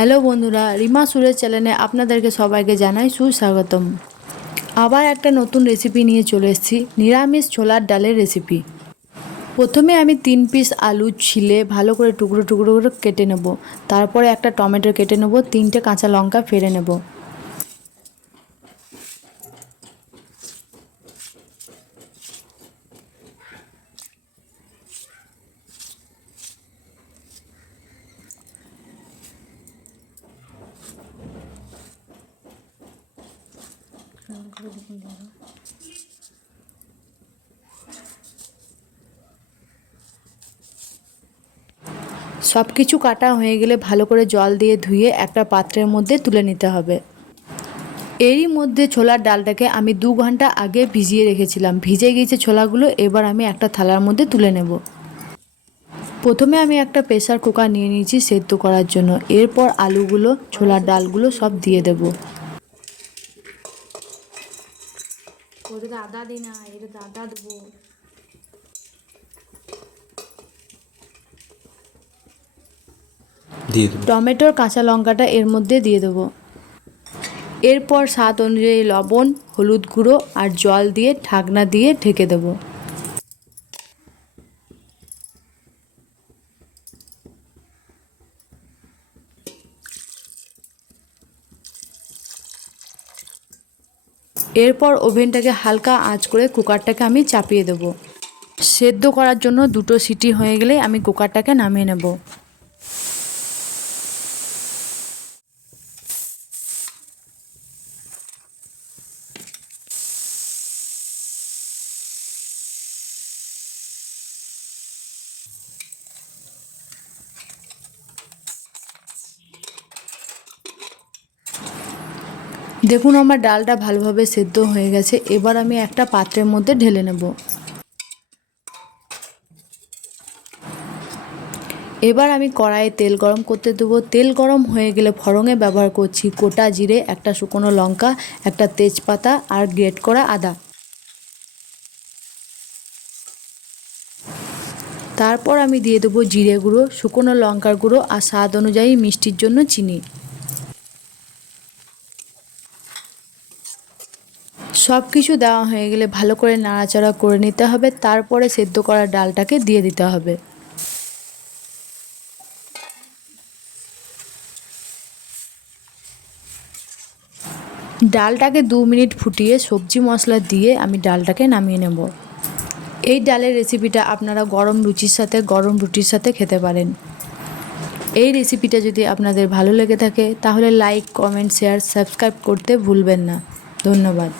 Hello বন্ধুরা, রিমা সুরের চ্যানেলে আপনাদেরকে সবাইকে জানাই সুস্বাগতম। আবার একটা নতুন রেসিপি নিয়ে চলে এসেছি, নিরামিষ ছোলার ডালের রেসিপি। প্রথমে আমি 3 পিস আলু ছিলে ভালো করে টুকরো টুকরো করে কেটে নেব। তারপরে একটা টমেটো কেটে নেব, 3টে কাঁচা লঙ্কা ফেড়ে নেব। সব কিছু কাটা হয়ে গেলে ভালো করে জল দিয়ে ধুয়ে একটা পাত্রের মধ্যে তুলে নিতে হবে। এরই মধ্যে ছোলার ডালটাকে আমি 2 ঘন্টা আগে ভিজিয়ে রেখেছিলাম। ভিজে গিয়েছে ছোলাগুলো, এবার আমি একটা থালার মধ্যে তুলে নেব। প্রথমে আমি একটা প্রেসার কুকার নিয়ে নিয়েছি সেদ্ধ করার জন্য। এরপর আলুগুলো, ছোলার ডালগুলো সব দিয়ে দেব। আদা দিই না, এটা আদা দেবো। টমেটোর কাঁচা লঙ্কাটা এর মধ্যে দিয়ে দেবো। এরপর স্বাদ অনুযায়ী লবণ, হলুদ গুঁড়ো আর জল দিয়ে ঢাকনা দিয়ে ঢেকে দেবো। এরপর ওভেনটাকে হালকা আঁচ করে কুকারটাকে আমি চাপিয়ে দেব। সেদ্ধ করার জন্য 2টো সিটি হয়ে গেলে আমি কুকারটাকে নামিয়ে নেব। দেখুন আমার ডালটা ভালোভাবে সেদ্ধ হয়ে গেছে। এবার আমি একটা পাত্রের মধ্যে ঢেলে নেব। এবার আমি কড়াইয়ে তেল গরম করতে দেবো। তেল গরম হয়ে গেলে ফোড়নে ব্যবহার করছি গোটা জিরে, একটা শুকনো লঙ্কা, একটা তেজপাতা আর গ্রেট করা আদা। তারপর আমি দিয়ে দেবো জিরে গুঁড়ো, শুকনো লঙ্কার গুঁড়ো আর স্বাদ অনুযায়ী মিষ্টির জন্য চিনি। সব কিছু দেওয়া হয়ে গেলে ভালো করে নাড়াচাড়া করে নিতে হবে। তারপরে সেদ্ধ করা ডালটাকে দিয়ে দিতে হবে। ডালটাকে 2 মিনিট ফুটিয়ে সবজি মশলা দিয়ে আমি ডালটাকে নামিয়ে নেব। এই ডালের রেসিপিটা আপনারা গরম লুচির সাথে, গরম রুটির সাথে খেতে পারেন। এই রেসিপিটা যদি আপনাদের ভালো লেগে থাকে তাহলে লাইক, কমেন্ট, শেয়ার, সাবস্ক্রাইব করতে ভুলবেন না। ধন্যবাদ।